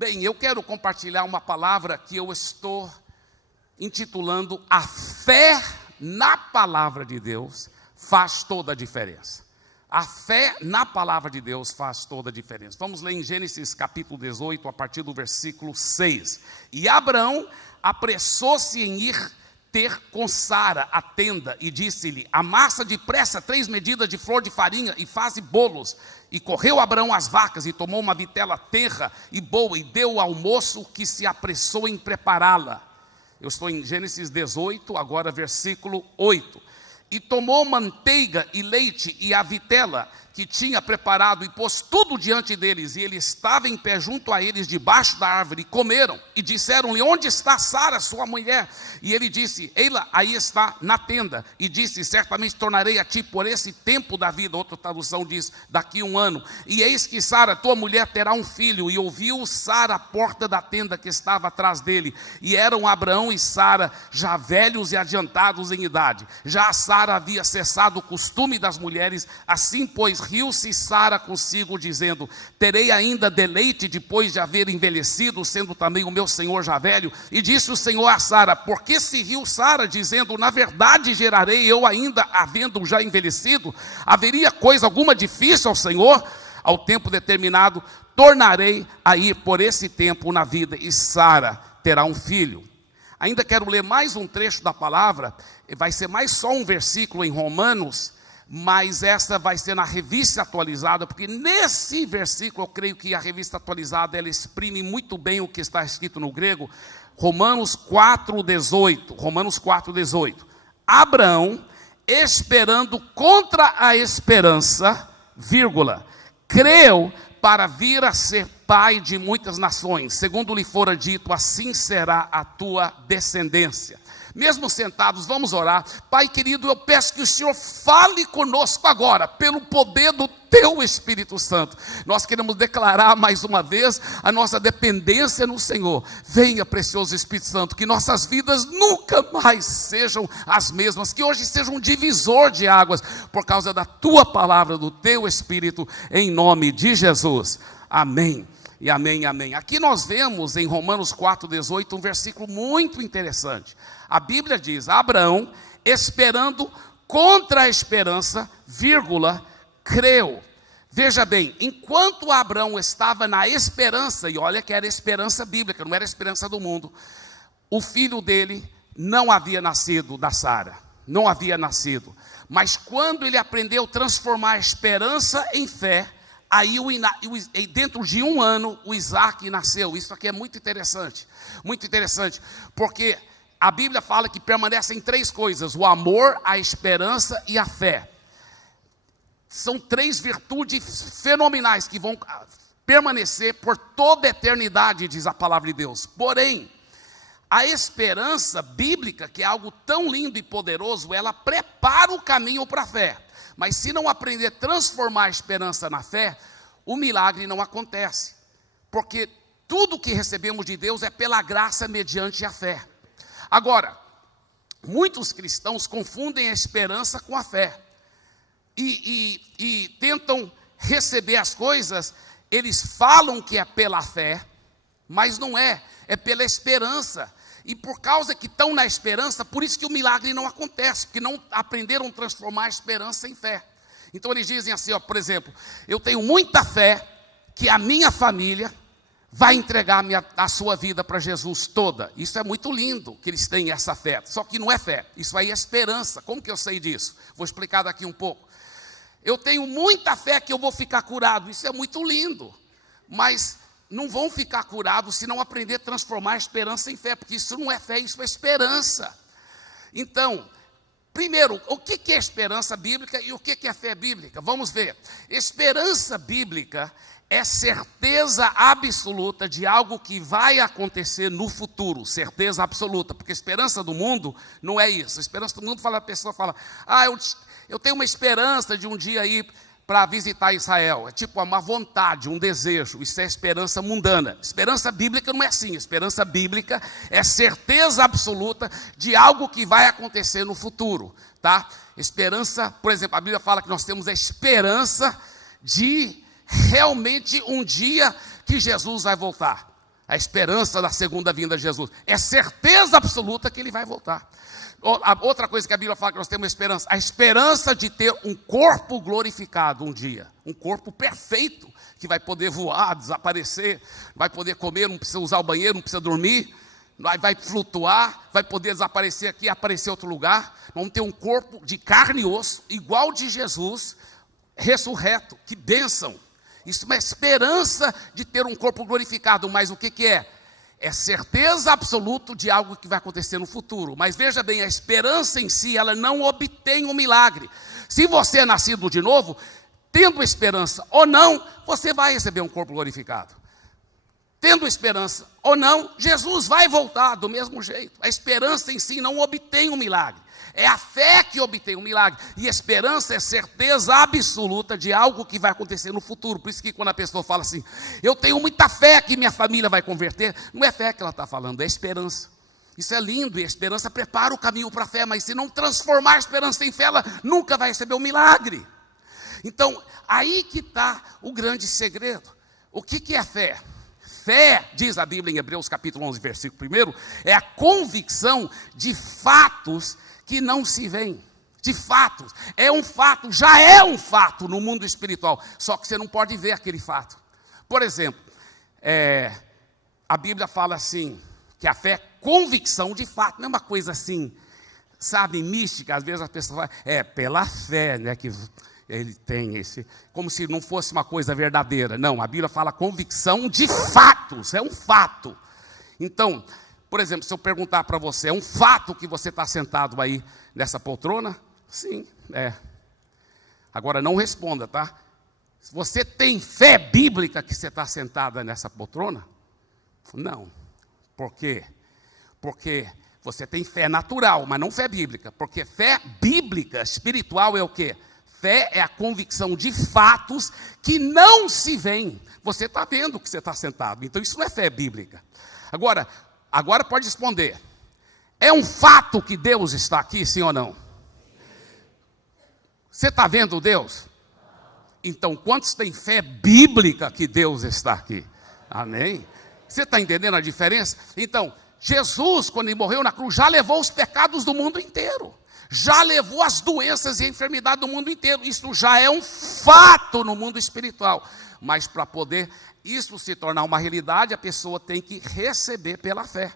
Bem, eu quero compartilhar uma palavra que eu estou intitulando A Fé na Palavra de Deus faz toda a diferença. A fé na Palavra de Deus faz toda a diferença. Vamos ler em Gênesis capítulo 18, a partir do versículo 6. E Abraão apressou-se em ir ter com Sara a tenda, e disse-lhe: amassa depressa 3 medidas de flor de farinha e faze bolos. E correu Abraão às vacas, e tomou uma vitela tenra e boa, e deu ao moço, que se apressou em prepará-la. Eu estou em Gênesis 18, agora versículo 8. E tomou manteiga e leite e a vitela que tinha preparado, e pôs tudo diante deles, e ele estava em pé junto a eles, debaixo da árvore, e comeram, e disseram-lhe: onde está Sara, sua mulher? E ele disse: ei-la, aí está na tenda. E disse: certamente tornarei a ti por esse tempo da vida. Outra tradução diz: daqui 1 ano. E eis que Sara, tua mulher, terá um filho. E ouviu Sara a porta da tenda que estava atrás dele. E eram Abraão e Sara já velhos e adiantados em idade. Já Sara havia cessado o costume das mulheres. Assim, pois, riu-se Sara consigo, dizendo: terei ainda deleite depois de haver envelhecido, sendo também o meu senhor já velho? E disse o Senhor a Sara: por que se riu Sara, dizendo: na verdade gerarei eu ainda, havendo já envelhecido? Haveria coisa alguma difícil ao Senhor? Ao tempo determinado tornarei a ir por esse tempo na vida, e Sara terá um filho. Ainda quero ler mais um trecho da palavra. Vai ser mais só um versículo em Romanos, mas essa vai ser na revista atualizada, porque nesse versículo eu creio que a revista atualizada ela exprime muito bem o que está escrito no grego. Romanos 4:18. Romanos 4:18. Abraão, esperando contra a esperança, vírgula, creu para vir a ser pai de muitas nações, segundo lhe fora dito: assim será a tua descendência. Mesmo sentados, vamos orar. Pai querido, eu peço que o Senhor fale conosco agora, pelo poder do teu Espírito Santo. Nós queremos declarar mais uma vez a nossa dependência no Senhor. Venha, precioso Espírito Santo, que nossas vidas nunca mais sejam as mesmas, que hoje seja um divisor de águas, por causa da tua palavra, do teu Espírito, em nome de Jesus. Amém. E amém, amém. Aqui nós vemos em Romanos 4:18 um versículo muito interessante. A Bíblia diz: Abraão, esperando contra a esperança, vírgula, creu. Veja bem, enquanto Abraão estava na esperança, e olha que era esperança bíblica, não era esperança do mundo, o filho dele não havia nascido da Sara, não havia nascido. Mas quando ele aprendeu a transformar a esperança em fé, aí dentro de 1 ano o Isaac nasceu. Isso aqui é muito interessante, porque a Bíblia fala que permanecem 3 coisas: o amor, a esperança e a fé. São 3 virtudes fenomenais que vão permanecer por toda a eternidade, diz a palavra de Deus. Porém, a esperança bíblica, que é algo tão lindo e poderoso, ela prepara o caminho para a fé. Mas se não aprender a transformar a esperança na fé, o milagre não acontece. Porque tudo que recebemos de Deus é pela graça mediante a fé. Agora, muitos cristãos confundem a esperança com a fé. E tentam receber as coisas, eles falam que é pela fé, mas não é, é pela esperança. E por causa que estão na esperança, por isso que o milagre não acontece, porque não aprenderam a transformar a esperança em fé. Então eles dizem assim, ó, por exemplo: eu tenho muita fé que a minha família vai entregar a sua vida para Jesus toda. Isso é muito lindo que eles têm essa fé, só que não é fé, isso aí é esperança. Como que eu sei disso? Vou explicar daqui um pouco. Eu tenho muita fé que eu vou ficar curado. Isso é muito lindo, mas não vão ficar curados se não aprender a transformar a esperança em fé, porque isso não é fé, isso é esperança. Então, primeiro, o que é esperança bíblica e o que é fé bíblica? Vamos ver. Esperança bíblica é certeza absoluta de algo que vai acontecer no futuro, certeza absoluta, porque esperança do mundo não é isso. Esperança do mundo, a pessoa fala: eu tenho uma esperança de um dia ir para visitar Israel. É tipo uma vontade, um desejo. Isso é esperança mundana. Esperança bíblica não é assim. Esperança bíblica é certeza absoluta de algo que vai acontecer no futuro, tá? Esperança, por exemplo, a Bíblia fala que nós temos a esperança de realmente um dia que Jesus vai voltar. A esperança da segunda vinda de Jesus. É certeza absoluta que ele vai voltar. Outra coisa que a Bíblia fala que nós temos esperança. A esperança de ter um corpo glorificado um dia. Um corpo perfeito, que vai poder voar, desaparecer, vai poder comer, não precisa usar o banheiro, não precisa dormir, vai flutuar, vai poder desaparecer aqui e aparecer em outro lugar. Vamos ter um corpo de carne e osso, igual de Jesus, ressurreto. Que bênção! Isso é uma esperança de ter um corpo glorificado, mas o que é? É certeza absoluta de algo que vai acontecer no futuro. Mas veja bem, a esperança em si, ela não obtém um milagre. Se você é nascido de novo, tendo esperança ou não, você vai receber um corpo glorificado. Tendo esperança ou não, Jesus vai voltar do mesmo jeito. A esperança em si não obtém um milagre. É a fé que obtém um milagre. E esperança é certeza absoluta de algo que vai acontecer no futuro. Por isso que quando a pessoa fala assim, eu tenho muita fé que minha família vai converter, não é fé que ela está falando, é esperança. Isso é lindo, e a esperança prepara o caminho para a fé, mas se não transformar a esperança em fé, ela nunca vai receber um milagre. Então, aí que está o grande segredo. O que é fé? Fé, diz a Bíblia em Hebreus capítulo 11, versículo 1, é a convicção de fatos que não se veem. De fatos, é um fato, já é um fato no mundo espiritual, só que você não pode ver aquele fato. Por exemplo, a Bíblia fala assim, que a fé é convicção de fato, não é uma coisa assim, sabe, mística. Às vezes as pessoas falam, pela fé, né, que ele tem esse, como se não fosse uma coisa verdadeira. Não, a Bíblia fala convicção de fatos, é um fato. Então, por exemplo, se eu perguntar para você, é um fato que você está sentado aí nessa poltrona? Sim, é. Agora não responda, tá? Você tem fé bíblica que você está sentada nessa poltrona? Não. Por quê? Porque você tem fé natural, mas não fé bíblica. Porque fé bíblica, espiritual é o quê? Fé é a convicção de fatos que não se veem. Você está vendo que você está sentado, então isso não é fé bíblica. Agora pode responder. É um fato que Deus está aqui, sim ou não? Você está vendo Deus? Então, quantos têm fé bíblica que Deus está aqui? Amém? Você está entendendo a diferença? Então, Jesus, quando ele morreu na cruz, já levou os pecados do mundo inteiro. Já levou as doenças e a enfermidade do mundo inteiro. Isso já é um fato no mundo espiritual. Mas para poder isso se tornar uma realidade, a pessoa tem que receber pela fé.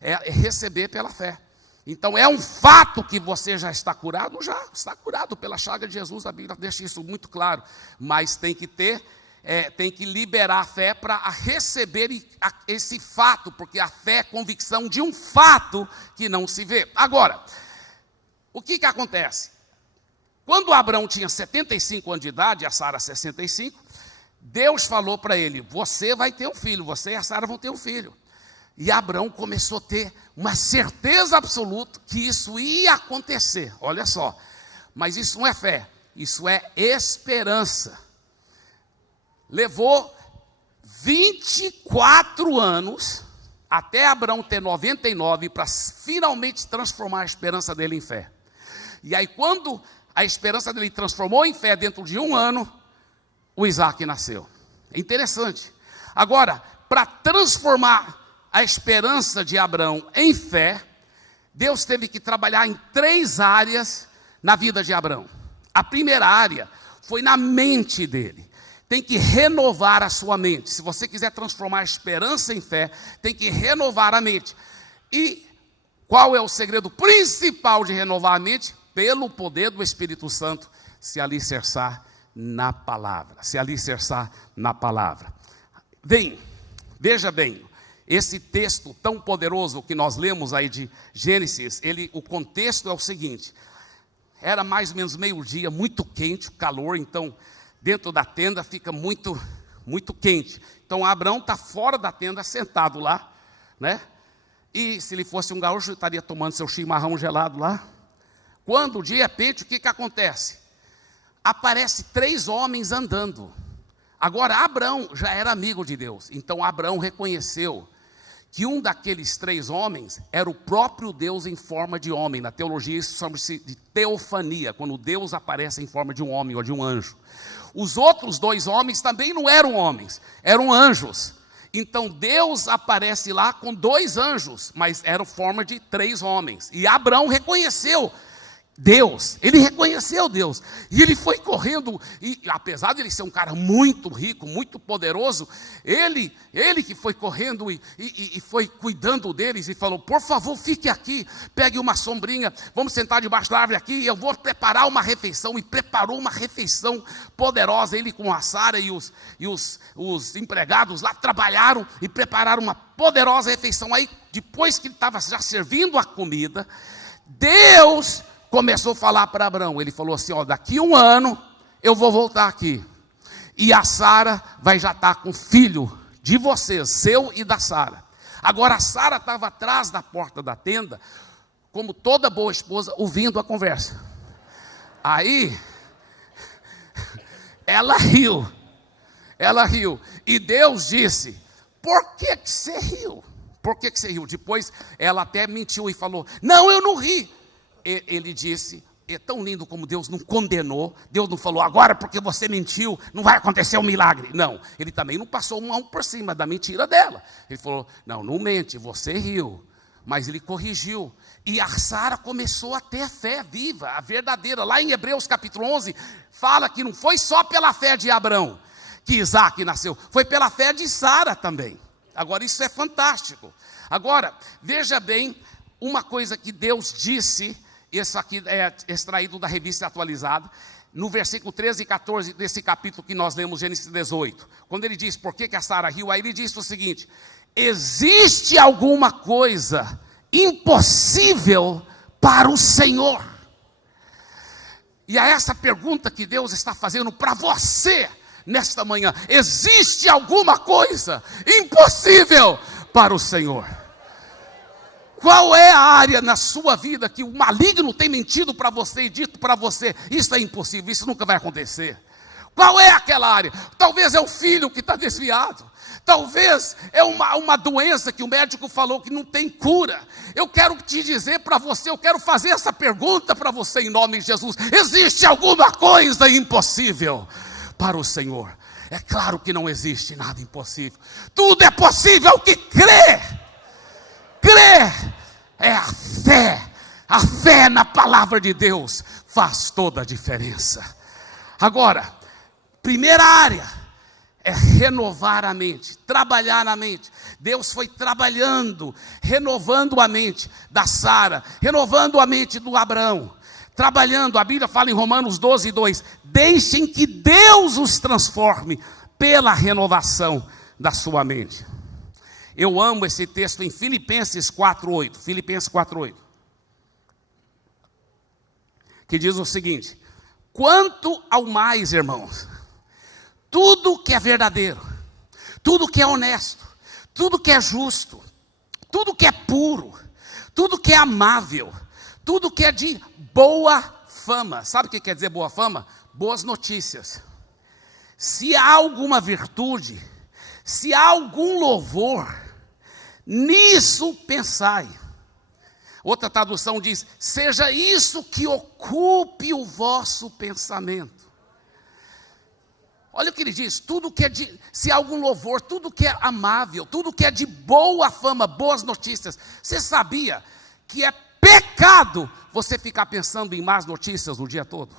É receber pela fé. Então é um fato que você já está curado? Já está curado pela chaga de Jesus. A Bíblia deixa isso muito claro. Mas tem que ter, tem que liberar a fé para receber esse fato. Porque a fé é convicção de um fato que não se vê. Agora, o que acontece? Quando Abraão tinha 75 anos de idade, a Sara 65, Deus falou para ele, você vai ter um filho, você e a Sara vão ter um filho. E Abraão começou a ter uma certeza absoluta que isso ia acontecer, olha só. Mas isso não é fé, isso é esperança. Levou 24 anos, até Abraão ter 99, para finalmente transformar a esperança dele em fé. E aí quando a esperança dele transformou em fé dentro de um ano, o Isaac nasceu. É interessante. Agora, para transformar a esperança de Abraão em fé, Deus teve que trabalhar em 3 áreas na vida de Abraão. A primeira área foi na mente dele. Tem que renovar a sua mente. Se você quiser transformar a esperança em fé, tem que renovar a mente. E qual é o segredo principal de renovar a mente? Pelo poder do Espírito Santo, se alicerçar na palavra. Se alicerçar na palavra. Veja bem, esse texto tão poderoso que nós lemos aí de Gênesis, o contexto é o seguinte: era mais ou menos meio-dia, muito quente, calor, então dentro da tenda fica muito, muito quente. Então Abraão está fora da tenda, sentado lá, né? E se ele fosse um gaúcho, ele estaria tomando seu chimarrão gelado lá. Quando de repente, o que acontece? Aparece 3 homens andando. Agora Abraão já era amigo de Deus, então Abraão reconheceu que um daqueles 3 homens era o próprio Deus em forma de homem. Na teologia isso chama-se de teofania, quando Deus aparece em forma de um homem ou de um anjo. Os outros 2 homens também não eram homens, eram anjos. Então Deus aparece lá com 2 anjos, mas era forma de 3 homens. E Abraão reconheceu Deus, ele reconheceu Deus, e ele foi correndo, e apesar de ele ser um cara muito rico, muito poderoso, ele que foi correndo e foi cuidando deles, e falou: por favor, fique aqui, pegue uma sombrinha, vamos sentar debaixo da árvore aqui, eu vou preparar uma refeição. E preparou uma refeição poderosa. Ele com a Sara e os empregados lá trabalharam e prepararam uma poderosa refeição. Aí, depois que ele estava já servindo a comida, Deus começou a falar para Abraão. Ele falou assim: ó, daqui 1 ano eu vou voltar aqui, e a Sara vai já estar com filho de vocês, seu e da Sara. Agora a Sara estava atrás da porta da tenda, como toda boa esposa, ouvindo a conversa. Aí ela riu, e Deus disse: por que você riu? Por que você riu? Depois ela até mentiu e falou: não, eu não ri. Ele disse: é tão lindo como Deus não condenou. Deus não falou: agora porque você mentiu não vai acontecer um milagre. Não, ele também não passou mão por cima da mentira dela. Ele falou: não mente, você riu. Mas ele corrigiu, e a Sara começou a ter fé viva, a verdadeira. Lá em Hebreus capítulo 11, fala que não foi só pela fé de Abraão que Isaac nasceu, foi pela fé de Sara também. Agora isso é fantástico. Agora, veja bem uma coisa que Deus disse. Isso aqui é extraído da Revista Atualizada, no versículo 13 e 14 desse capítulo que nós lemos, Gênesis 18. Quando ele diz por que a Sara riu, aí ele diz o seguinte: existe alguma coisa impossível para o Senhor? E é essa pergunta que Deus está fazendo para você nesta manhã. Existe alguma coisa impossível para o Senhor? Qual é a área na sua vida que o maligno tem mentido para você e dito para você: isso é impossível, isso nunca vai acontecer? Qual é aquela área? Talvez é o filho que está desviado. Talvez é uma doença que o médico falou que não tem cura. Eu quero te dizer para você, eu quero fazer essa pergunta para você em nome de Jesus: existe alguma coisa impossível para o Senhor? É claro que não existe nada impossível. Tudo é possível ao que crê. Crer é a fé na palavra de Deus faz toda a diferença. Agora, primeira área é renovar a mente, trabalhar na mente. Deus foi trabalhando, renovando a mente da Sara, renovando a mente do Abraão, trabalhando. A Bíblia fala em Romanos 12:2, deixem que Deus os transforme pela renovação da sua mente. Eu amo esse texto em Filipenses 4:8. Filipenses 4:8. Que diz o seguinte: quanto ao mais, irmãos, tudo que é verdadeiro, tudo que é honesto, tudo que é justo, tudo que é puro, tudo que é amável, tudo que é de boa fama. Sabe o que quer dizer boa fama? Boas notícias. Se há alguma virtude, se há algum louvor, nisso pensai. Outra tradução diz: seja isso que ocupe o vosso pensamento. Olha o que ele diz: tudo que é se há algum louvor, tudo que é amável, tudo que é de boa fama, boas notícias. Você sabia que é pecado você ficar pensando em más notícias o dia todo?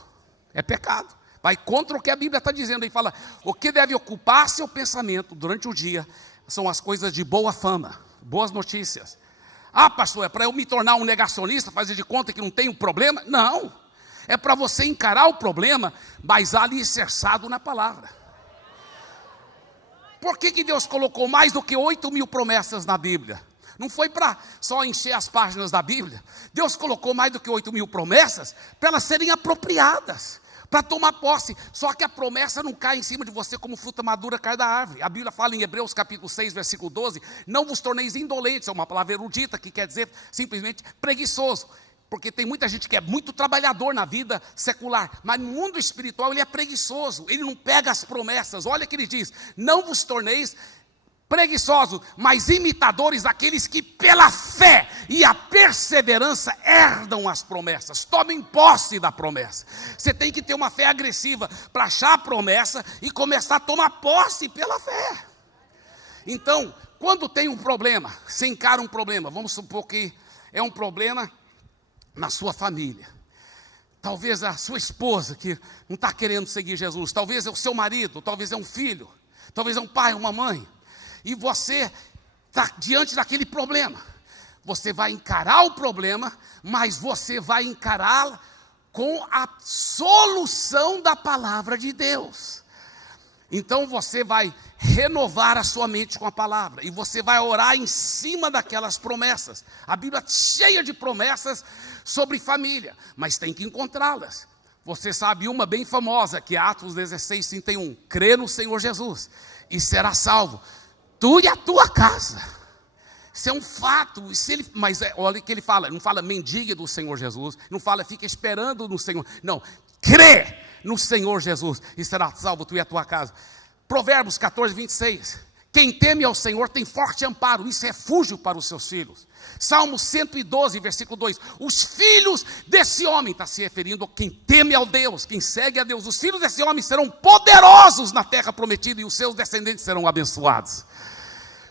É pecado. Vai contra o que a Bíblia está dizendo. Ele fala: o que deve ocupar seu pensamento durante o dia são as coisas de boa fama, boas notícias. Ah, pastor, é para eu me tornar um negacionista, fazer de conta que não tem um problema? Não, é para você encarar o problema, mas alicerçado na palavra. Por que Deus colocou mais do que 8.000 promessas na Bíblia? Não foi para só encher as páginas da Bíblia. Deus colocou mais do que 8.000 promessas para elas serem apropriadas, para tomar posse. Só que a promessa não cai em cima de você como fruta madura cai da árvore. A Bíblia fala em Hebreus capítulo 6, versículo 12, não vos torneis indolentes. É uma palavra erudita que quer dizer simplesmente preguiçoso. Porque tem muita gente que é muito trabalhador na vida secular, mas no mundo espiritual ele é preguiçoso, ele não pega as promessas. Olha o que ele diz: não vos torneis preguiçosos, mas imitadores daqueles que pela fé e a perseverança herdam as promessas. Tomem posse da promessa. Você tem que ter uma fé agressiva para achar a promessa e começar a tomar posse pela fé. Então, quando tem um problema, você encara um problema, vamos supor que é um problema na sua família. Talvez a sua esposa que não está querendo seguir Jesus, talvez é o seu marido, talvez é um filho, talvez é um pai, uma mãe. E você está diante daquele problema. Você vai encarar o problema, mas você vai encará-lo com a solução da palavra de Deus. Então você vai renovar a sua mente com a palavra, e você vai orar em cima daquelas promessas. A Bíblia é cheia de promessas sobre família, mas tem que encontrá-las. Você sabe uma bem famosa, que é Atos 16:31, crê no Senhor Jesus e será salvo, tu e a tua casa. Isso é um fato. Mas olha o que ele fala, não fala mendiga do Senhor Jesus, não fala fica esperando no Senhor, não, crê no Senhor Jesus e será salvo tu e a tua casa. Provérbios 14:26, quem teme ao Senhor tem forte amparo, isso é refúgio para os seus filhos. Salmo 112, versículo 2, os filhos desse homem, está se referindo a quem teme ao Deus, quem segue a Deus, os filhos desse homem serão poderosos na terra prometida, e os seus descendentes serão abençoados.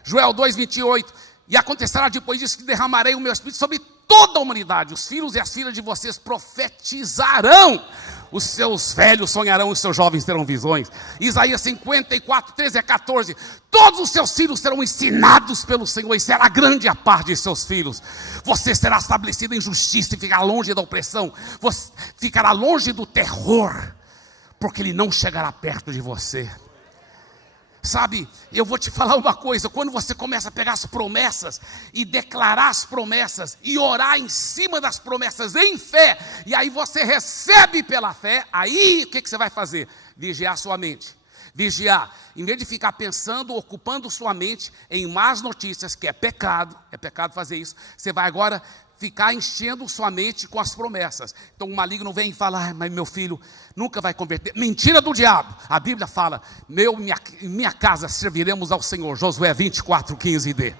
Joel 2:28, e acontecerá depois disso que derramarei o meu espírito sobre toda a humanidade, os filhos e as filhas de vocês profetizarão, os seus velhos sonharão, os seus jovens terão visões. Isaías 54:13-14, todos os seus filhos serão ensinados pelo Senhor, e será grande a paz de seus filhos. Você será estabelecido em justiça e ficará longe da opressão, você ficará longe do terror, porque ele não chegará perto de você. Sabe, eu vou te falar uma coisa, quando você começa a pegar as promessas e declarar as promessas e orar em cima das promessas em fé, e aí você recebe pela fé, aí o que você vai fazer? Vigiar sua mente. Vigiar, em vez de ficar pensando, ocupando sua mente em más notícias, que é pecado fazer isso, você vai agora ficar enchendo sua mente com as promessas. Então o maligno vem e fala, mas meu filho nunca vai converter. Mentira do diabo. A Bíblia fala, minha casa serviremos ao Senhor. Josué 24:15d.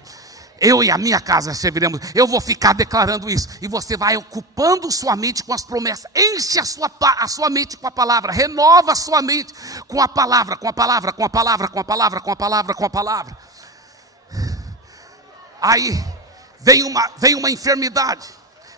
Eu e a minha casa serviremos. Eu vou ficar declarando isso, e você vai ocupando sua mente com as promessas. Enche a sua mente com a palavra. Renova a sua mente com a palavra, com a palavra, com a palavra, com a palavra, com a palavra, com a palavra. Aí vem uma enfermidade,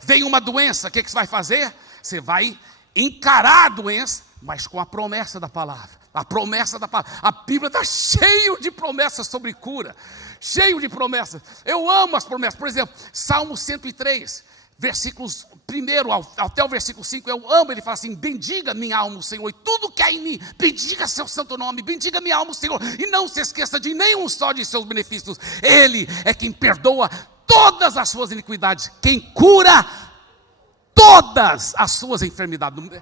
vem uma doença, o que você vai fazer? Você vai encarar a doença, mas com a promessa da palavra. A promessa da palavra. A Bíblia está cheio de promessas sobre cura, cheio de promessas. Eu amo as promessas. Por exemplo, Salmo 103, versículos 1 até o versículo 5, eu amo. Ele fala assim, bendiga minha alma o Senhor, e tudo que há em mim, bendiga seu santo nome, bendiga minha alma o Senhor, e não se esqueça de nenhum só de seus benefícios. Ele é quem perdoa todas as suas iniquidades, quem cura todas as suas enfermidades.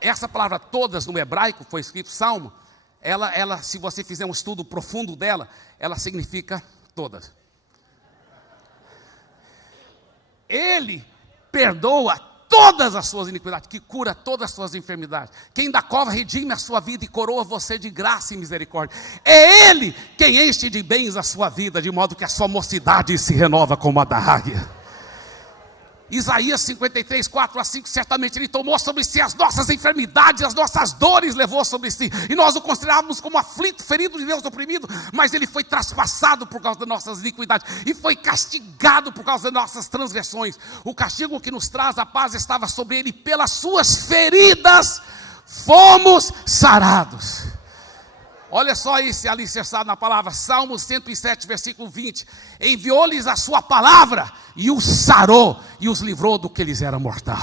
Essa palavra todas no hebraico, foi escrito Salmo, ela, se você fizer um estudo profundo dela, ela significa todas. Ele perdoa todas as suas iniquidades, que cura todas as suas enfermidades. Quem da cova redime a sua vida e coroa você de graça e misericórdia. É Ele quem enche de bens a sua vida, de modo que a sua mocidade se renova como a da águia. Isaías 53:4-5, certamente Ele tomou sobre si as nossas enfermidades, as nossas dores levou sobre si, e nós o considerávamos como aflito, ferido de Deus, oprimido, mas Ele foi traspassado por causa das nossas iniquidades, e foi castigado por causa das nossas transgressões. O castigo que nos traz a paz estava sobre Ele, pelas suas feridas fomos sarados. Olha só isso alicerçado na palavra, Salmo 107, versículo 20, enviou-lhes a sua palavra, e os sarou, e os livrou do que lhes era mortal.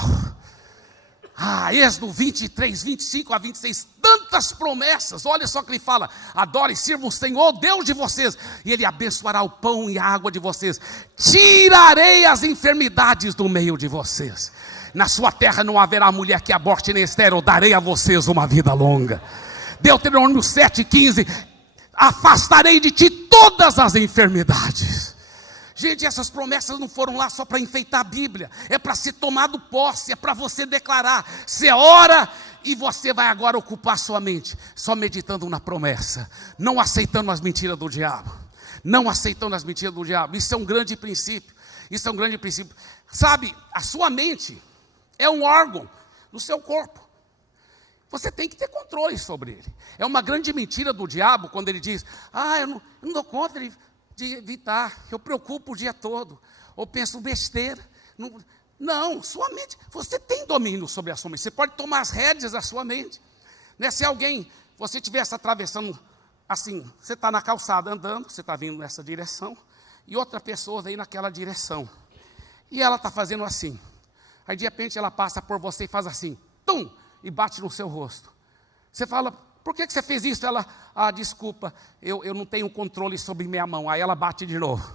Êxodo 23, 25-26, tantas promessas. Olha só que ele fala, adore e sirva o Senhor, Deus de vocês, e Ele abençoará o pão e a água de vocês, tirarei as enfermidades do meio de vocês, na sua terra não haverá mulher que aborte nem estéril, darei a vocês uma vida longa. Deuteronômio 7:15, afastarei de ti todas as enfermidades. Gente, essas promessas não foram lá só para enfeitar a Bíblia, é para ser tomado posse, é para você declarar. Você ora e você vai agora ocupar sua mente, só meditando na promessa, não aceitando as mentiras do diabo, não aceitando as mentiras do diabo. Isso é um grande princípio, isso é um grande princípio. Sabe, a sua mente é um órgão no seu corpo. Você tem que ter controle sobre ele. É uma grande mentira do diabo quando ele diz, eu não dou conta, de evitar. Eu preocupo o dia todo, ou penso besteira. Não, sua mente, você tem domínio sobre a sua mente. Você pode tomar as rédeas da sua mente. Né? Se alguém, você estivesse atravessando, assim, você está na calçada andando, você está vindo nessa direção, e outra pessoa vem naquela direção. E ela está fazendo assim. Aí de repente ela passa por você e faz assim, tum, e bate no seu rosto. Você fala, por que você fez isso? Ela, desculpa, eu não tenho controle sobre minha mão. Aí ela bate de novo.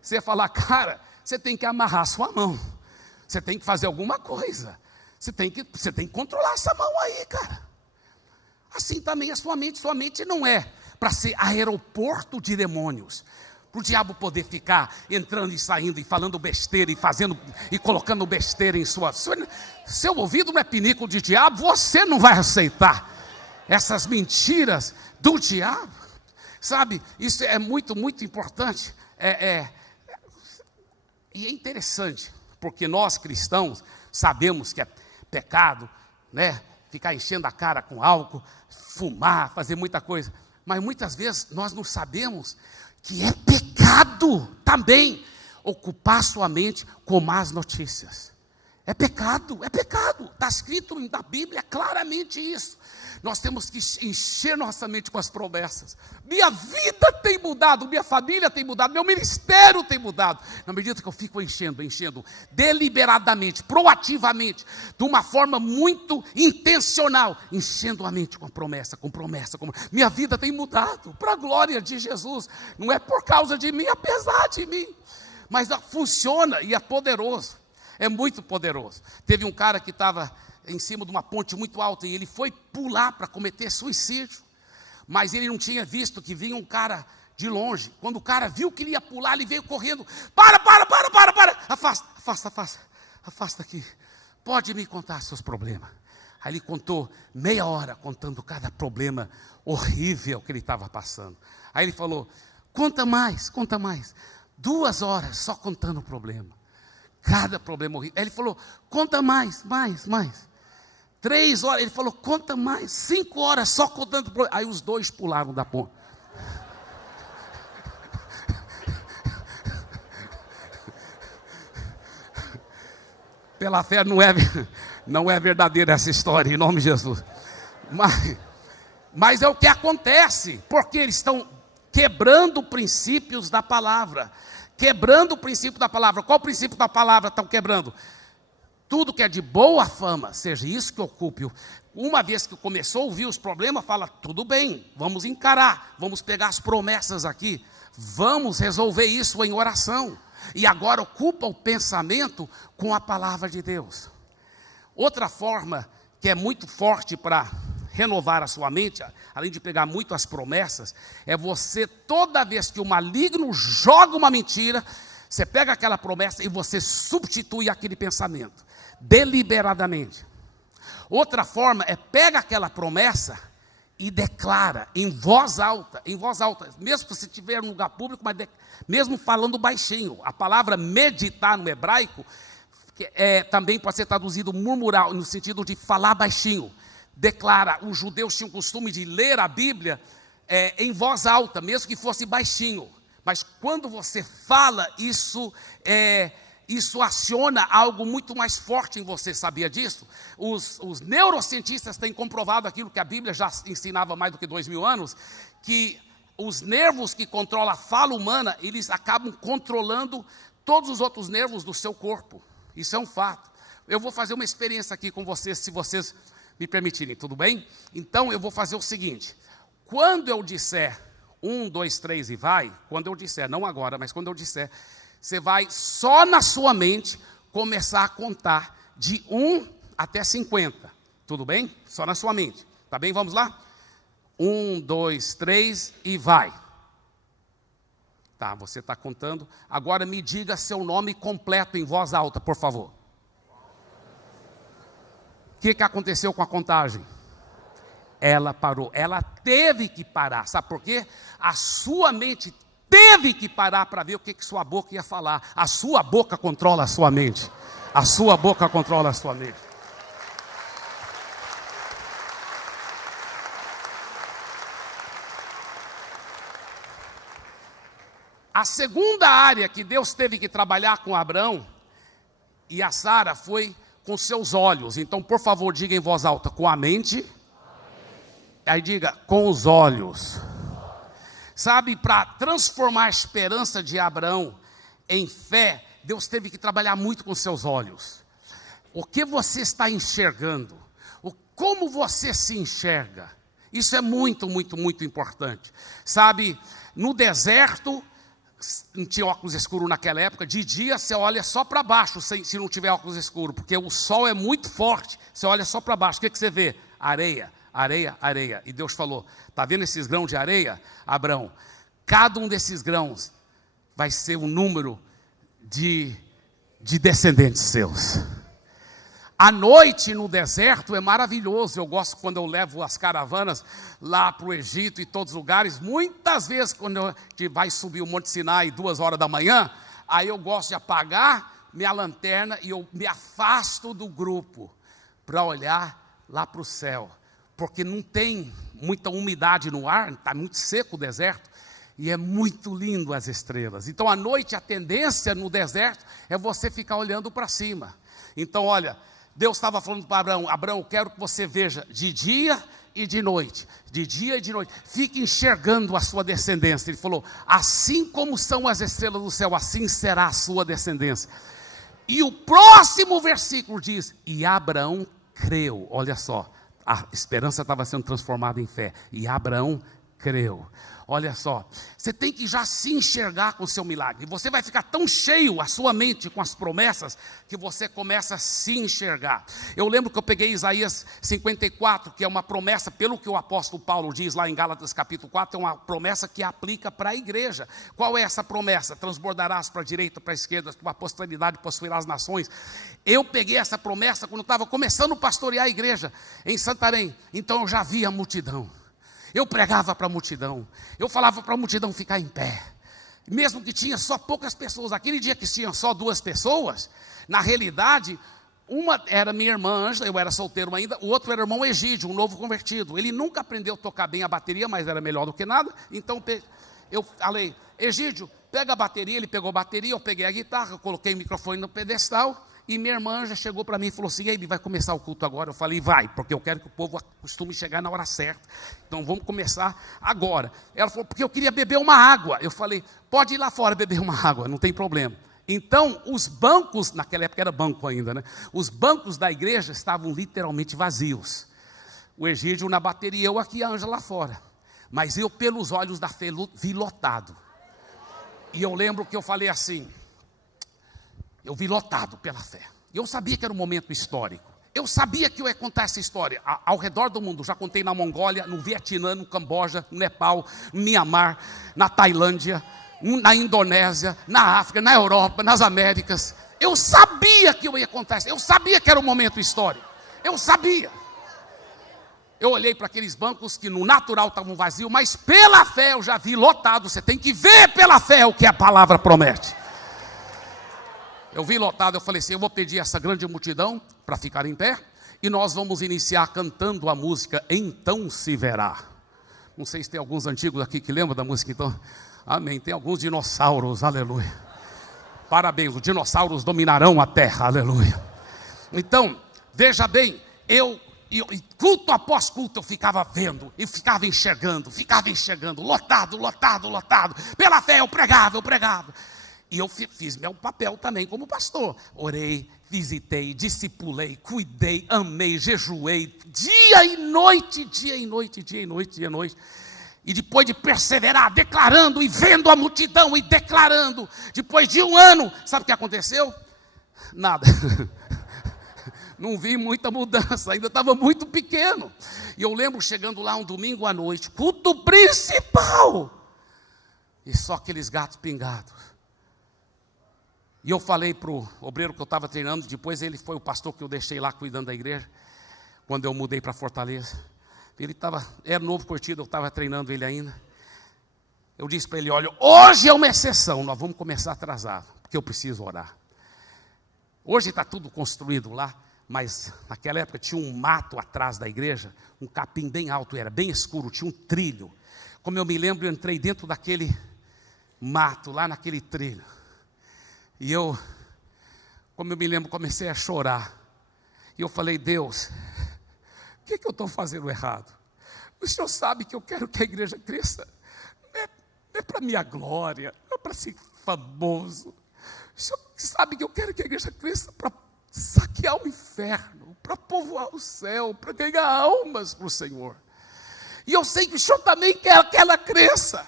Você fala, cara, você tem que amarrar sua mão. Você tem que fazer alguma coisa. Você tem que controlar essa mão aí, cara. Assim também a sua mente. Sua mente não é para ser aeroporto de demônios. Para o diabo poder ficar entrando e saindo e falando besteira e fazendo e colocando besteira em sua... Seu ouvido não é pinico de diabo, você não vai aceitar essas mentiras do diabo. Sabe, isso é muito, muito importante. E é interessante, porque nós cristãos sabemos que é pecado, né? Ficar enchendo a cara com álcool, fumar, fazer muita coisa. Mas muitas vezes nós não sabemos que é pecado também ocupar sua mente com más notícias. É pecado, está escrito na Bíblia claramente isso. Nós temos que encher nossa mente com as promessas. Minha vida tem mudado, minha família tem mudado, meu ministério tem mudado. Na medida que eu fico enchendo deliberadamente, proativamente, de uma forma muito intencional, enchendo a mente com promessa. Minha vida tem mudado, para a glória de Jesus. Não é por causa de mim, apesar de mim. Mas funciona e é poderoso. É muito poderoso. Teve um cara que estava em cima de uma ponte muito alta e ele foi pular para cometer suicídio, mas ele não tinha visto que vinha um cara de longe. Quando o cara viu que ele ia pular, ele veio correndo, para, afasta aqui, pode me contar seus problemas. Aí ele contou meia hora contando cada problema horrível que ele estava passando. Aí ele falou, conta mais, 2 horas só contando o problema. Cada problema horrível. Aí ele falou, conta mais. 3 horas, ele falou, conta mais. 5 horas só contando problema. Aí os dois pularam da ponte. Pela fé não é verdadeira essa história, em nome de Jesus. Mas é o que acontece, porque eles estão quebrando princípios da palavra. Quebrando o princípio da palavra. Qual o princípio da palavra estão quebrando? Tudo que é de boa fama, seja isso que ocupe. Uma vez que começou a ouvir os problemas, fala, tudo bem, vamos encarar, vamos pegar as promessas aqui, vamos resolver isso em oração. E agora ocupa o pensamento com a palavra de Deus. Outra forma que é muito forte para renovar a sua mente, além de pegar muito as promessas, é você, toda vez que o maligno joga uma mentira, você pega aquela promessa e você substitui aquele pensamento, deliberadamente. Outra forma é pega aquela promessa e declara em voz alta, mesmo se você estiver em um lugar público, mas mesmo falando baixinho. A palavra meditar no hebraico também pode ser traduzido murmurar, no sentido de falar baixinho. Declara, os judeus tinham o costume de ler a Bíblia em voz alta, mesmo que fosse baixinho. Mas quando você fala, isso aciona algo muito mais forte em você, sabia disso? Os neurocientistas têm comprovado aquilo que a Bíblia já ensinava há mais do que 2000 anos, que os nervos que controlam a fala humana, eles acabam controlando todos os outros nervos do seu corpo. Isso é um fato. Eu vou fazer uma experiência aqui com vocês, se vocês me permitirem, tudo bem? Então eu vou fazer o seguinte, quando eu disser 1, 2, 3 e vai, quando eu disser, não agora, mas quando eu disser, você vai só na sua mente começar a contar de 1 até 50, tudo bem? Só na sua mente, tá bem? Vamos lá? 1, 2, 3 e vai. Tá, você está contando, agora me diga seu nome completo em voz alta, por favor. O que aconteceu com a contagem? Ela parou, ela teve que parar, sabe por quê? A sua mente teve que parar para ver o que sua boca ia falar. A sua boca controla a sua mente. A sua boca controla a sua mente. A segunda área que Deus teve que trabalhar com Abraão e a Sara foi com seus olhos. Então, por favor, diga em voz alta, com a mente. Aí diga, com os olhos. Sabe, para transformar a esperança de Abraão em fé, Deus teve que trabalhar muito com seus olhos. O que você está enxergando? Como você se enxerga? Isso é muito, muito, muito importante. Sabe, no deserto, não tinha óculos escuros naquela época, de dia você olha só para baixo, se não tiver óculos escuros, porque o sol é muito forte, você olha só para baixo, o que você vê? Areia, areia, areia. E Deus falou, está vendo esses grãos de areia, Abraão? Cada um desses grãos vai ser um número de descendentes seus. A noite no deserto é maravilhoso. Eu gosto quando eu levo as caravanas lá para o Egito e todos os lugares. Muitas vezes quando a gente vai subir o Monte Sinai 2 horas da manhã, aí eu gosto de apagar minha lanterna e eu me afasto do grupo para olhar lá para o céu. Porque não tem muita umidade no ar, está muito seco o deserto. E é muito lindo as estrelas. Então à noite a tendência no deserto é você ficar olhando para cima. Então olha, Deus estava falando para Abraão, Abraão, eu quero que você veja de dia e de noite, de dia e de noite, fique enxergando a sua descendência. Ele falou, assim como são as estrelas do céu, assim será a sua descendência. E o próximo versículo diz, e Abraão creu. Olha só, a esperança estava sendo transformada em fé, e Abraão creu. Olha só, você tem que já se enxergar com o seu milagre. Você vai ficar tão cheio, a sua mente, com as promessas, que você começa a se enxergar. Eu lembro que eu peguei Isaías 54, que é uma promessa, pelo que o apóstolo Paulo diz lá em Gálatas capítulo 4, é uma promessa que aplica para a igreja. Qual é essa promessa? Transbordarás para a direita, para a esquerda, tua posteridade possuirá as nações. Eu peguei essa promessa quando eu estava começando a pastorear a igreja em Santarém. Então eu já vi a multidão. Eu pregava para a multidão, eu falava para a multidão ficar em pé, mesmo que tinha só poucas pessoas. Aquele dia que tinha só 2 pessoas, na realidade, uma era minha irmã Ângela, eu era solteiro ainda, o outro era o irmão Egídio, um novo convertido. Ele nunca aprendeu a tocar bem a bateria, mas era melhor do que nada. Então eu falei, Egídio, pega a bateria. Ele pegou a bateria, eu peguei a guitarra, eu coloquei o microfone no pedestal. E minha irmã já chegou para mim e falou assim, ele vai começar o culto agora? Eu falei, vai, porque eu quero que o povo acostume chegar na hora certa. Então vamos começar agora. Ela falou, porque eu queria beber uma água. Eu falei, pode ir lá fora beber uma água, não tem problema. Então os bancos, naquela época era banco ainda, né? Os bancos da igreja estavam literalmente vazios. O Egídio na bateria, eu aqui, a Ângela lá fora. Mas eu, pelos olhos da fé, vi lotado. E eu lembro que eu falei assim, eu vi lotado pela fé. Eu sabia que era um momento histórico. Eu sabia que eu ia contar essa história ao redor do mundo. Já contei na Mongólia, no Vietnã, no Camboja, no Nepal, no Mianmar, na Tailândia, na Indonésia, na África, na Europa, nas Américas. Eu sabia que eu ia contar isso. Eu sabia que era um momento histórico. Eu sabia. Eu olhei para aqueles bancos que no natural estavam vazios, mas pela fé eu já vi lotado. Você tem que ver pela fé o que a palavra promete. Eu vi lotado, eu falei assim, eu vou pedir essa grande multidão para ficar em pé, e nós vamos iniciar cantando a música Então Se Verá. Não sei se tem alguns antigos aqui que lembram da música, então, amém, tem alguns dinossauros, aleluia. Parabéns, os dinossauros dominarão a terra, aleluia. Então, veja bem, culto após culto eu ficava vendo, e ficava enxergando, lotado, lotado, lotado. Pela fé eu pregava. E eu fiz meu papel também como pastor. Orei, visitei, discipulei, cuidei, amei, jejuei, dia e noite. E depois de perseverar, declarando e vendo a multidão e declarando, depois de 1 ano, sabe o que aconteceu? Nada. Não vi muita mudança, ainda estava muito pequeno. E eu lembro chegando lá um domingo à noite, culto principal, e só aqueles gatos pingados. E eu falei para o obreiro que eu estava treinando, depois ele foi o pastor que eu deixei lá cuidando da igreja, quando eu mudei para Fortaleza. Ele era novo curtido, eu estava treinando ele ainda. Eu disse para ele, olha, hoje é uma exceção, nós vamos começar atrasado, porque eu preciso orar. Hoje está tudo construído lá, mas naquela época tinha um mato atrás da igreja, um capim bem alto, era bem escuro, tinha um trilho. Como eu me lembro, eu entrei dentro daquele mato, lá naquele trilho. E eu, como eu me lembro, comecei a chorar. E eu falei: Deus, o que eu estou fazendo errado? O Senhor sabe que eu quero que a igreja cresça. Não é para minha glória, não é para ser famoso. O Senhor sabe que eu quero que a igreja cresça para saquear o inferno, para povoar o céu, para ganhar almas para o Senhor. E eu sei que o Senhor também quer que ela cresça.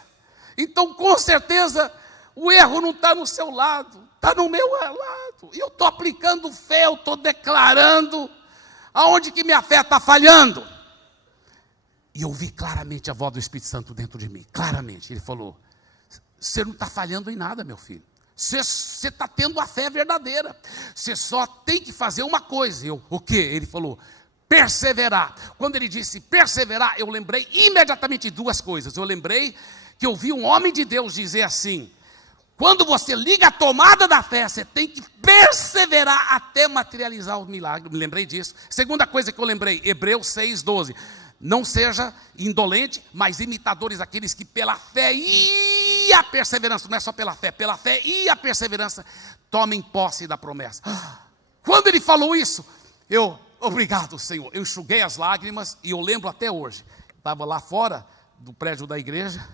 Então, com certeza, o erro não está no seu lado, está no meu lado. E eu estou aplicando fé, eu estou declarando aonde que minha fé está falhando. E eu vi claramente a voz do Espírito Santo dentro de mim, claramente. Ele falou: você não está falhando em nada, meu filho. Você está tendo a fé verdadeira. Você só tem que fazer uma coisa. O quê? Ele falou: perseverar. Quando ele disse perseverar, eu lembrei imediatamente de duas coisas. Eu lembrei que eu vi um homem de Deus dizer assim: quando você liga a tomada da fé, você tem que perseverar até materializar o milagre. Me lembrei disso. Segunda coisa que eu lembrei, Hebreus 6:12. Não seja indolente, mas imitadores daqueles que pela fé e a perseverança, não é só pela fé e a perseverança, tomem posse da promessa. Quando ele falou isso, obrigado, Senhor, eu enxuguei as lágrimas. E eu lembro até hoje, estava lá fora do prédio da igreja.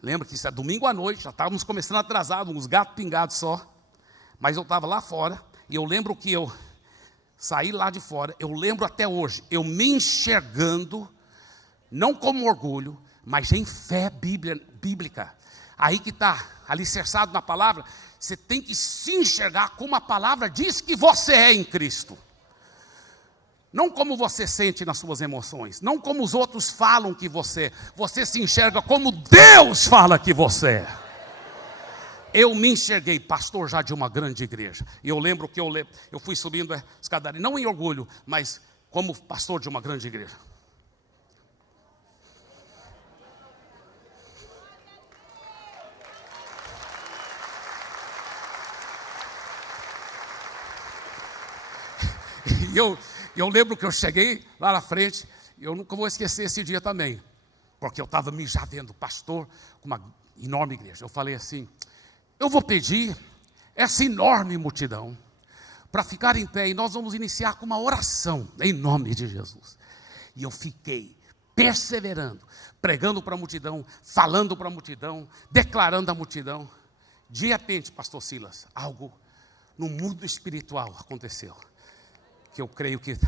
Lembro que isso é domingo à noite, já estávamos começando atrasados, uns gatos pingados só. Mas eu estava lá fora, e eu lembro que eu saí lá de fora. Eu lembro até hoje, eu me enxergando, não como orgulho, mas em fé bíblica. Aí que está, alicerçado na palavra. Você tem que se enxergar como a palavra diz que você é em Cristo. Não como você sente nas suas emoções, não como os outros falam que você se enxerga como Deus fala que você é. Eu me enxerguei pastor já de uma grande igreja. E eu lembro que eu fui subindo a escadaria, não em orgulho, mas como pastor de uma grande igreja. E eu lembro que eu cheguei lá na frente, e eu nunca vou esquecer esse dia também, porque eu estava me já vendo pastor com uma enorme igreja. Eu falei assim: eu vou pedir essa enorme multidão para ficar em pé, e nós vamos iniciar com uma oração em nome de Jesus. E eu fiquei perseverando, pregando para a multidão, falando para a multidão, declarando à multidão. De repente, pastor Silas, algo no mundo espiritual aconteceu, que eu creio que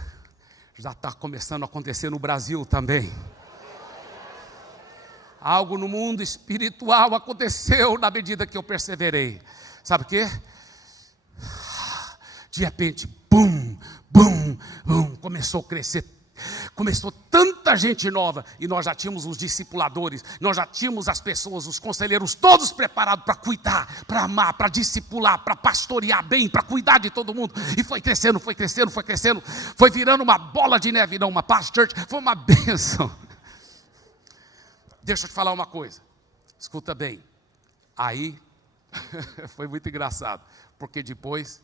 já está começando a acontecer no Brasil também. Algo no mundo espiritual aconteceu na medida que eu perseverei. Sabe o quê? De repente, bum, bum, bum, começou a crescer. Começou tanta gente nova. E nós já tínhamos os discipuladores, nós já tínhamos as pessoas, os conselheiros, todos preparados para cuidar, para amar, para discipular, para pastorear bem, para cuidar de todo mundo. E foi crescendo, foi crescendo, foi crescendo. Foi virando uma bola de neve, não uma paz church. Foi uma bênção. Deixa eu te falar uma coisa, escuta bem. Aí, foi muito engraçado, porque depois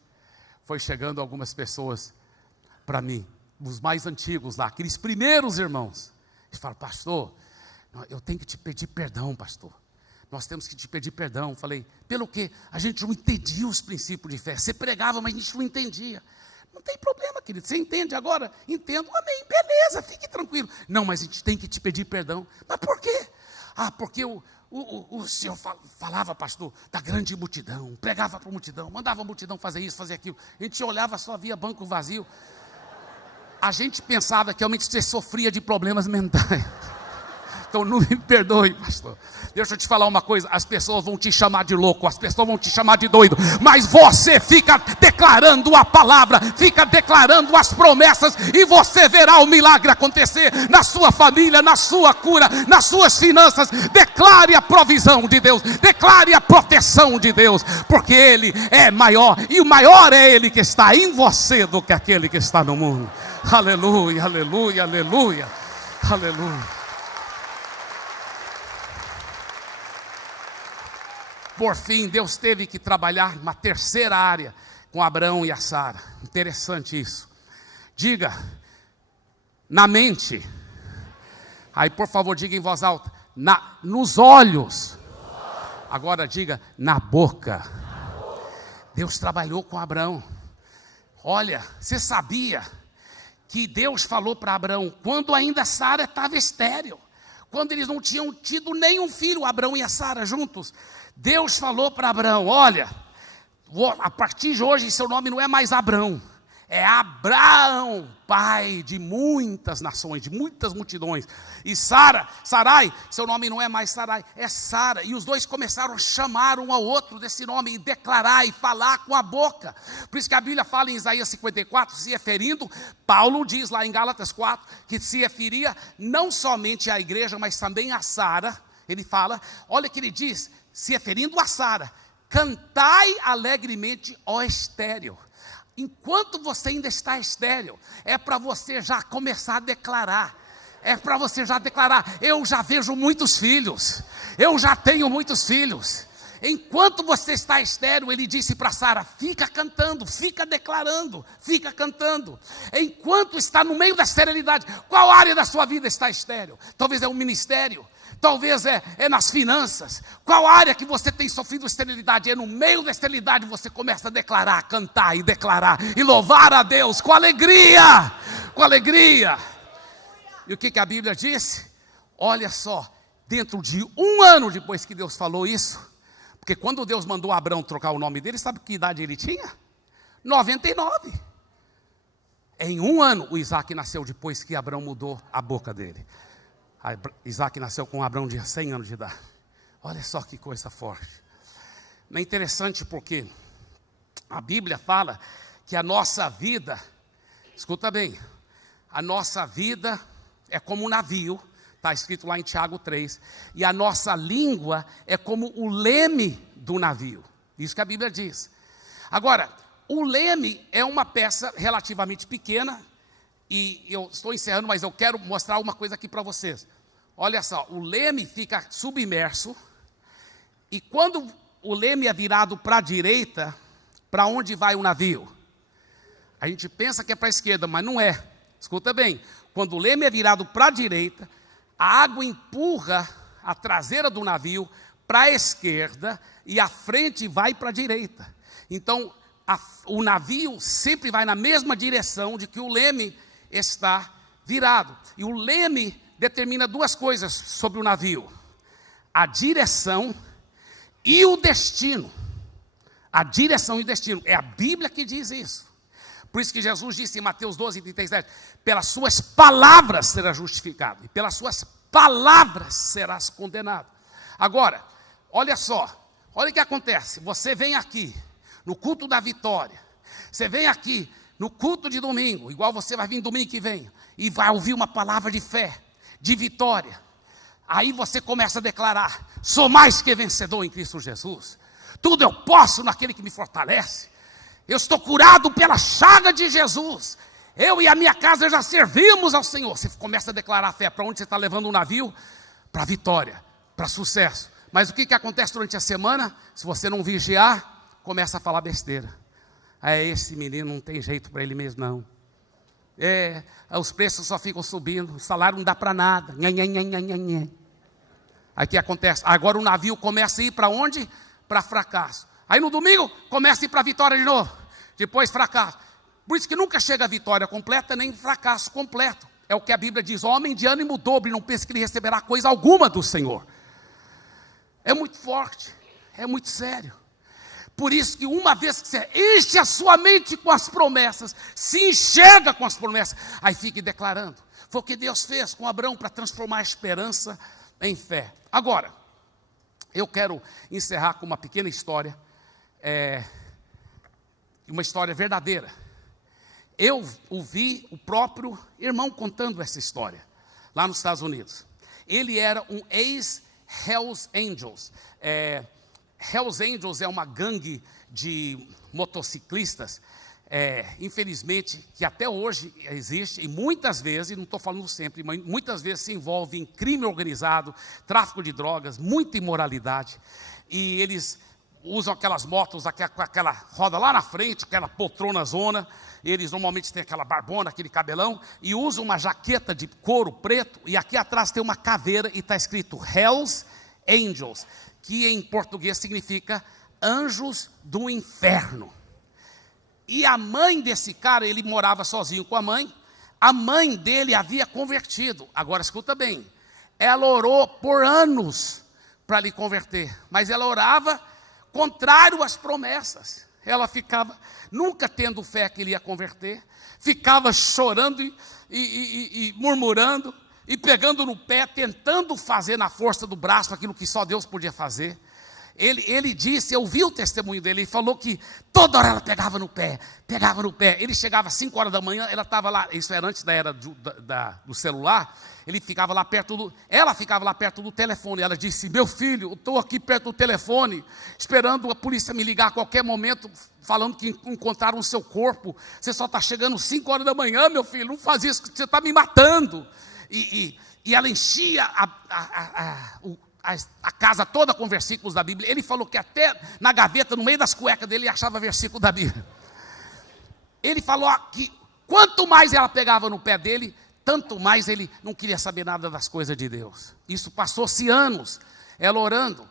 foi chegando algumas pessoas para mim, os mais antigos lá, aqueles primeiros irmãos. Eles falaram: pastor, eu tenho que te pedir perdão, pastor. Nós temos que te pedir perdão. Eu falei: pelo quê? A gente não entendia os princípios de fé. Você pregava, mas a gente não entendia. Não tem problema, querido, você entende agora? Entendo, amém, beleza, fique tranquilo. Não, mas a gente tem que te pedir perdão. Mas por quê? Porque o senhor falava, pastor, da grande multidão, pregava para a multidão, mandava a multidão fazer isso, fazer aquilo. A gente olhava, só via banco vazio. A gente pensava que realmente você sofria de problemas mentais. Então não me perdoe, pastor. Deixa eu te falar uma coisa: as pessoas vão te chamar de louco, as pessoas vão te chamar de doido, mas você fica declarando a palavra, fica declarando as promessas, e você verá o milagre acontecer na sua família, na sua cura, nas suas finanças. Declare a provisão de Deus, declare a proteção de Deus, porque Ele é maior, e o maior é Ele que está em você do que aquele que está no mundo. Aleluia, aleluia, aleluia, aleluia. Por fim, Deus teve que trabalhar uma terceira área com Abraão e a Sara. Interessante isso. Diga, na mente. Aí, por favor, diga em voz alta: nos olhos. Agora diga, na boca. Deus trabalhou com Abraão. Olha, você sabia que Deus falou para Abraão, quando ainda Sara estava estéril, quando eles não tinham tido nenhum filho, Abraão e a Sara juntos, Deus falou para Abraão, olha, a partir de hoje seu nome não é mais Abraão, é Abraão, pai de muitas nações, de muitas multidões. E Sarai, seu nome não é mais Sarai, é Sara. E os dois começaram a chamar um ao outro desse nome, e declarar e falar com a boca. Por isso que a Bíblia fala em Isaías 54, se referindo, Paulo diz lá em Gálatas 4, que se referia não somente à igreja, mas também a Sara. Ele fala, olha que ele diz, se referindo a Sara, cantai alegremente, ó estéril. Enquanto você ainda está estéril, é para você já começar a declarar. É para você já declarar, eu já vejo muitos filhos, eu já tenho muitos filhos. Enquanto você está estéril, ele disse para Sara, fica cantando, fica declarando, fica cantando. Enquanto está no meio da esterilidade, qual área da sua vida está estéril? Talvez é um ministério, talvez é nas finanças. Qual área que você tem sofrido esterilidade? É no meio da esterilidade você começa a declarar, cantar e declarar e louvar a Deus com alegria, com alegria. E o que a Bíblia disse? Olha só, dentro de 1 ano depois que Deus falou isso, porque quando Deus mandou Abraão trocar o nome dele, sabe que idade ele tinha? 99. Em 1 ano o Isaac nasceu depois que Abraão mudou a boca dele. Isaac nasceu com Abraão de 100 anos de idade. Olha só que coisa forte. Não é interessante porque a Bíblia fala que a nossa vida, escuta bem, a nossa vida é como um navio, está escrito lá em Tiago 3, e a nossa língua é como o leme do navio, isso que a Bíblia diz. Agora, o leme é uma peça relativamente pequena, e eu estou encerrando, mas eu quero mostrar uma coisa aqui para vocês. Olha só, o leme fica submerso, e quando o leme é virado para a direita, para onde vai o navio? A gente pensa que é para a esquerda, mas não é. Escuta bem, quando o leme é virado para a direita, a água empurra a traseira do navio para a esquerda e a frente vai para a direita. Então, o navio sempre vai na mesma direção de que o leme está virado. E o leme determina 2 coisas sobre o navio: a direção e o destino. A direção e o destino. É a Bíblia que diz isso. Por isso que Jesus disse em Mateus 12, 37, pelas suas palavras serás justificado, e pelas suas palavras serás condenado. Agora, olha só, olha o que acontece, você vem aqui, no culto da vitória, você vem aqui, no culto de domingo, igual você vai vir domingo que vem, e vai ouvir uma palavra de fé, de vitória, aí você começa a declarar, sou mais que vencedor em Cristo Jesus, tudo eu posso naquele que me fortalece, eu estou curado pela chaga de Jesus. Eu e a minha casa já servimos ao Senhor. Você começa a declarar a fé. Para onde você está levando o navio? Para a vitória, para sucesso. Mas o que acontece durante a semana? Se você não vigiar, começa a falar besteira. Esse menino não tem jeito para ele mesmo não. Os preços só ficam subindo. O salário não dá para nada. Aí o que acontece? Agora o navio começa a ir para onde? Para fracasso. Aí no domingo, começa a ir para a vitória de novo. Depois fracasso. Por isso que nunca chega a vitória completa, nem fracasso completo. É o que a Bíblia diz, homem de ânimo dobre, não pense que ele receberá coisa alguma do Senhor. É muito forte, é muito sério. Por isso que uma vez que você enche a sua mente com as promessas, se enxerga com as promessas, aí fique declarando. Foi o que Deus fez com Abraão para transformar a esperança em fé. Agora, eu quero encerrar com uma pequena história. Uma história verdadeira. Eu ouvi o próprio irmão contando essa história, lá nos Estados Unidos. Ele era um ex-Hells Angels. Hells Angels é uma gangue de motociclistas, infelizmente, que até hoje existe, e muitas vezes, não estou falando sempre, mas muitas vezes se envolve em crime organizado, tráfico de drogas, muita imoralidade, e eles usam aquelas motos, aquela roda lá na frente, aquela poltrona zona, eles normalmente têm aquela barbona, aquele cabelão, e usam uma jaqueta de couro preto, e aqui atrás tem uma caveira, e está escrito Hells Angels, que em português significa anjos do inferno. E a mãe desse cara, ele morava sozinho com a mãe dele havia convertido. Agora escuta bem, ela orou por anos para lhe converter, mas ela orava contrário às promessas. Ela ficava nunca tendo fé que ele ia converter, ficava chorando e murmurando, e pegando no pé, tentando fazer na força do braço aquilo que só Deus podia fazer. Ele disse, eu vi o testemunho dele, ele falou que toda hora ela pegava no pé, ele chegava às 5 horas da manhã, ela estava lá, isso era antes da era do celular, ela ficava lá perto do telefone, ela disse, meu filho, eu estou aqui perto do telefone, esperando a polícia me ligar a qualquer momento, falando que encontraram o seu corpo, você só está chegando 5 horas da manhã, meu filho, não faz isso, você está me matando. E ela enchia a casa toda com versículos da Bíblia. Ele falou que até na gaveta, no meio das cuecas dele, ele achava versículo da Bíblia. Ele falou que quanto mais ela pegava no pé dele, tanto mais ele não queria saber nada das coisas de Deus. Isso passou-se anos, ela orando.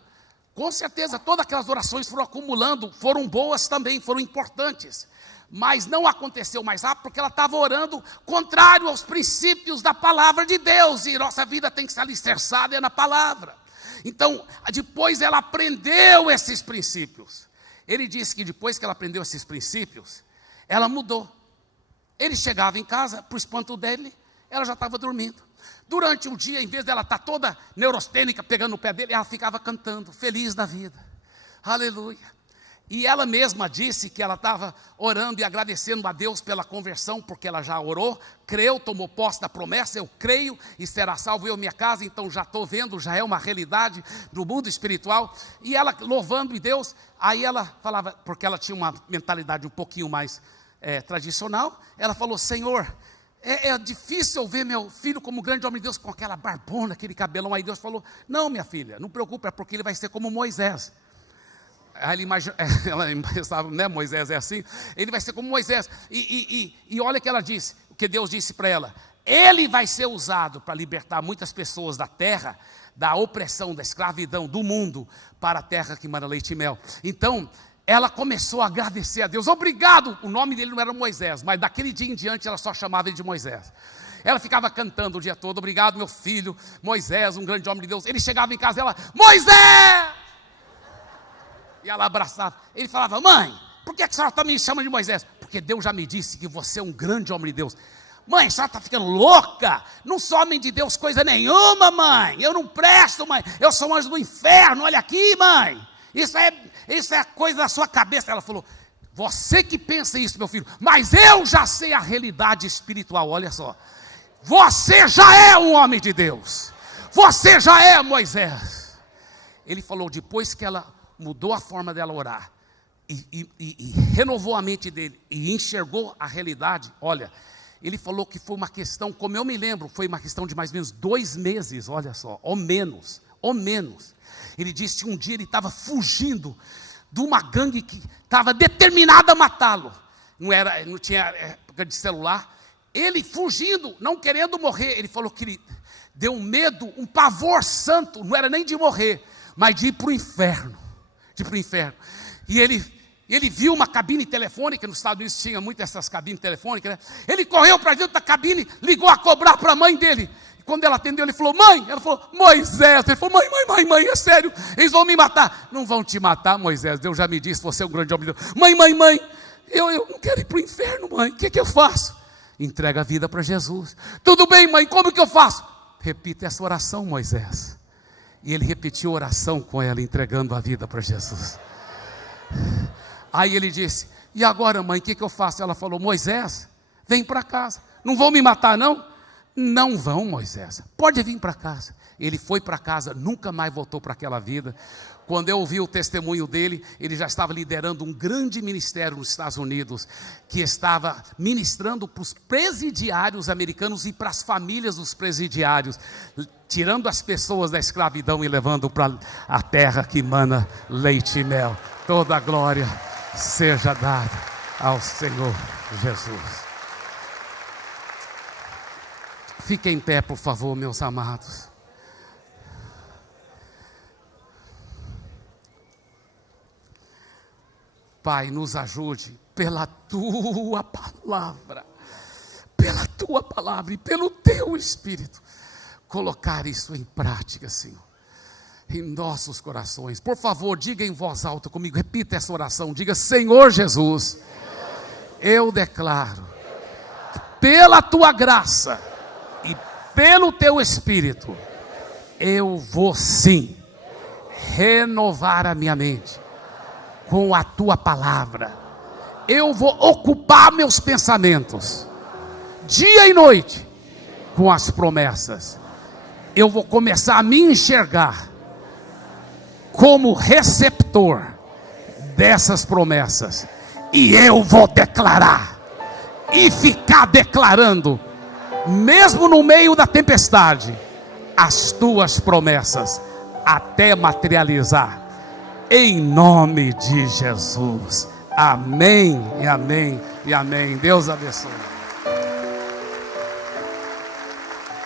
Com certeza, todas aquelas orações foram acumulando, foram boas também, foram importantes. Mas não aconteceu mais rápido, porque ela estava orando contrário aos princípios da palavra de Deus. E nossa vida tem que ser alicerçada na palavra. Então, depois ela aprendeu esses princípios. Ele disse que depois que ela aprendeu esses princípios, ela mudou. Ele chegava em casa, para o espanto dele, ela já estava dormindo. Durante o dia, em vez dela estar toda neurostênica, pegando no pé dele, ela ficava cantando, feliz da vida. Aleluia. E ela mesma disse que ela estava orando e agradecendo a Deus pela conversão, porque ela já orou, creu, tomou posse da promessa, eu creio e será salvo eu e minha casa, então já estou vendo, já é uma realidade do mundo espiritual. E ela louvando em Deus, aí ela falava, porque ela tinha uma mentalidade um pouquinho mais tradicional, ela falou, Senhor, é difícil eu ver meu filho como grande homem de Deus, com aquela barbona, aquele cabelão. Aí Deus falou, não minha filha, não preocupe, é porque ele vai ser como Moisés. Aí ela pensava, né, Moisés é assim, ele vai ser como Moisés, e olha o que ela disse, o que Deus disse para ela, ele vai ser usado para libertar muitas pessoas da terra, da opressão, da escravidão, do mundo, para a terra que mana leite e mel. Então, ela começou a agradecer a Deus, obrigado, o nome dele não era Moisés, mas daquele dia em diante ela só chamava ele de Moisés. Ela ficava cantando o dia todo, obrigado meu filho, Moisés, um grande homem de Deus. Ele chegava em casa, ela, Moisés! E ela abraçava. Ele falava, mãe, por que a senhora está me chamando de Moisés? Porque Deus já me disse que você é um grande homem de Deus. Mãe, a senhora está ficando louca? Não sou homem de Deus coisa nenhuma, mãe. Eu não presto, mãe. Eu sou um anjo do inferno, olha aqui, mãe. Isso é coisa da sua cabeça. Ela falou, você que pensa isso, meu filho. Mas eu já sei a realidade espiritual, olha só. Você já é um homem de Deus. Você já é Moisés. Ele falou, depois que ela mudou a forma dela orar, e renovou a mente dele, e enxergou a realidade, olha, ele falou que foi uma questão, como eu me lembro, foi uma questão de mais ou menos 2 meses, olha só, ou menos, ele disse que um dia ele estava fugindo de uma gangue que estava determinada a matá-lo, não tinha época de celular, ele fugindo, não querendo morrer, ele falou que ele deu um medo, um pavor santo, não era nem de morrer, mas de ir para o inferno, e ele viu uma cabine telefônica, nos Estados Unidos tinha muito essas cabines telefônicas, né? Ele correu para dentro da cabine, ligou a cobrar para a mãe dele, e quando ela atendeu, ele falou, mãe, ela falou, Moisés, ele falou, mãe, é sério, eles vão me matar. Não vão te matar, Moisés, Deus já me disse, você é um grande homem de Deus. Mãe, eu não quero ir para o inferno, mãe, o que eu faço? Entrega a vida para Jesus. Tudo bem, mãe, como que eu faço? Repita essa oração, Moisés. E ele repetiu a oração com ela, entregando a vida para Jesus. Aí ele disse, e agora mãe, o que eu faço? Ela falou, Moisés, vem para casa, não vão me matar não? Não vão, Moisés, pode vir para casa. Ele foi para casa, nunca mais voltou para aquela vida. Quando eu ouvi o testemunho dele, ele já estava liderando um grande ministério nos Estados Unidos, que estava ministrando para os presidiários americanos e para as famílias dos presidiários, tirando as pessoas da escravidão e levando para a terra que mana leite e mel. Toda a glória seja dada ao Senhor Jesus. Fiquem em pé, por favor, meus amados. Pai, nos ajude pela tua palavra e pelo teu Espírito, colocar isso em prática, Senhor, em nossos corações. Por favor, diga em voz alta comigo, repita essa oração, diga: Senhor Jesus, eu declaro que pela tua graça e pelo teu Espírito, eu vou sim renovar a minha mente com a tua palavra. Eu vou ocupar meus pensamentos dia e noite com as promessas. Eu vou começar a me enxergar como receptor dessas promessas, e eu vou declarar e ficar declarando, mesmo no meio da tempestade, as tuas promessas, até materializar, em nome de Jesus. Amém e amém e amém. Deus abençoe.